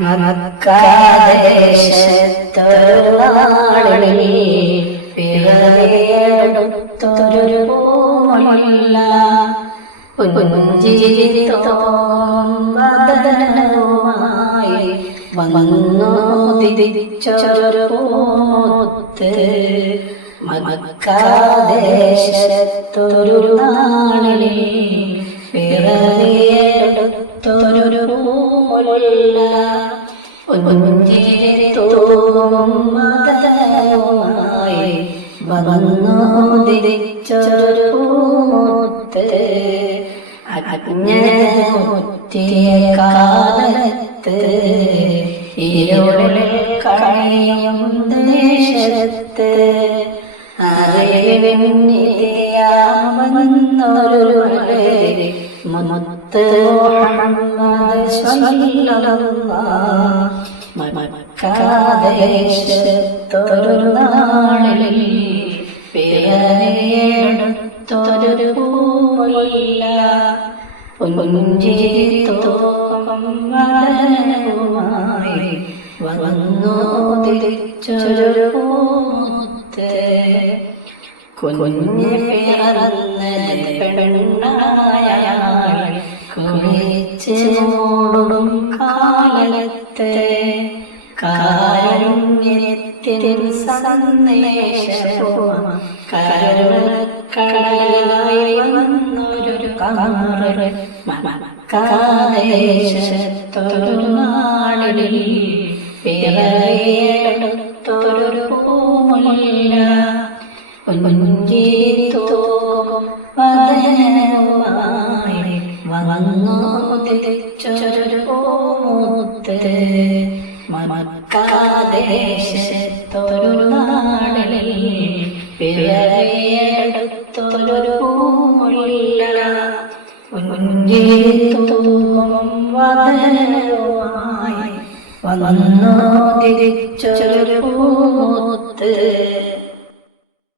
മക്കാദേശത്തൊരു നാളിൽ പിറവിയെടുത്തൊരു പൂമുല്ല പുഞ്ചിരിത്തോമദനവുമായി വന്നു തിരിച്ചൊരു പൂമുത്ത്. മക്കാദേശത്തൊരു നാളിൽ പിറവിയെടുത്തൊരു പൂമുല്ല പുഞ്ചിരിത്തോമദനവുമായി വന്നു തിരിച്ചൊരു പൂമുത്ത്. അജ്ഞമുറ്റിയ കാലത്ത് ഇരുളിൽ കഴിയും ദേശത്ത് അറിവിന്നൊരു മുത്ത് മുഹമ്മദ് സ്വല്ലല്ലാഹ്. മക്കാദേശത്തൊരു നാളിൽ പിറവിയെടുത്തൊരു പൂമുല്ല പുഞ്ചിരിത്തോമദനവുമായി വന്നു തിരിച്ചൊരു പൂമുത്ത്. കുഞ്ഞ് പിറന്നത് പെണ്ണായാൽ കുളിച്ച് മൂടും കാലത്ത് കാരുണ്യത്തിൻ സന്ദേശവും കരുണക്കടലായി വന്നൊരു കമറ്. മക്കാദേശത്തൊരു നാളിൽ പിറവിയെടുത്തൊരു പൂമുല്ല പുഞ്ചിരിത്തോമദനവുമായി വന്നു തിരിച്ചൊരു പൂമുത്ത്. മക്കാദേശത്തൊരു നാളിൽ പിറവിയെടുത്തൊരു പൂമുല്ല പുഞ്ചിരിത്തോമദനവുമായി വന്നു തിരിച്ചൊരു പൂമുത്ത്.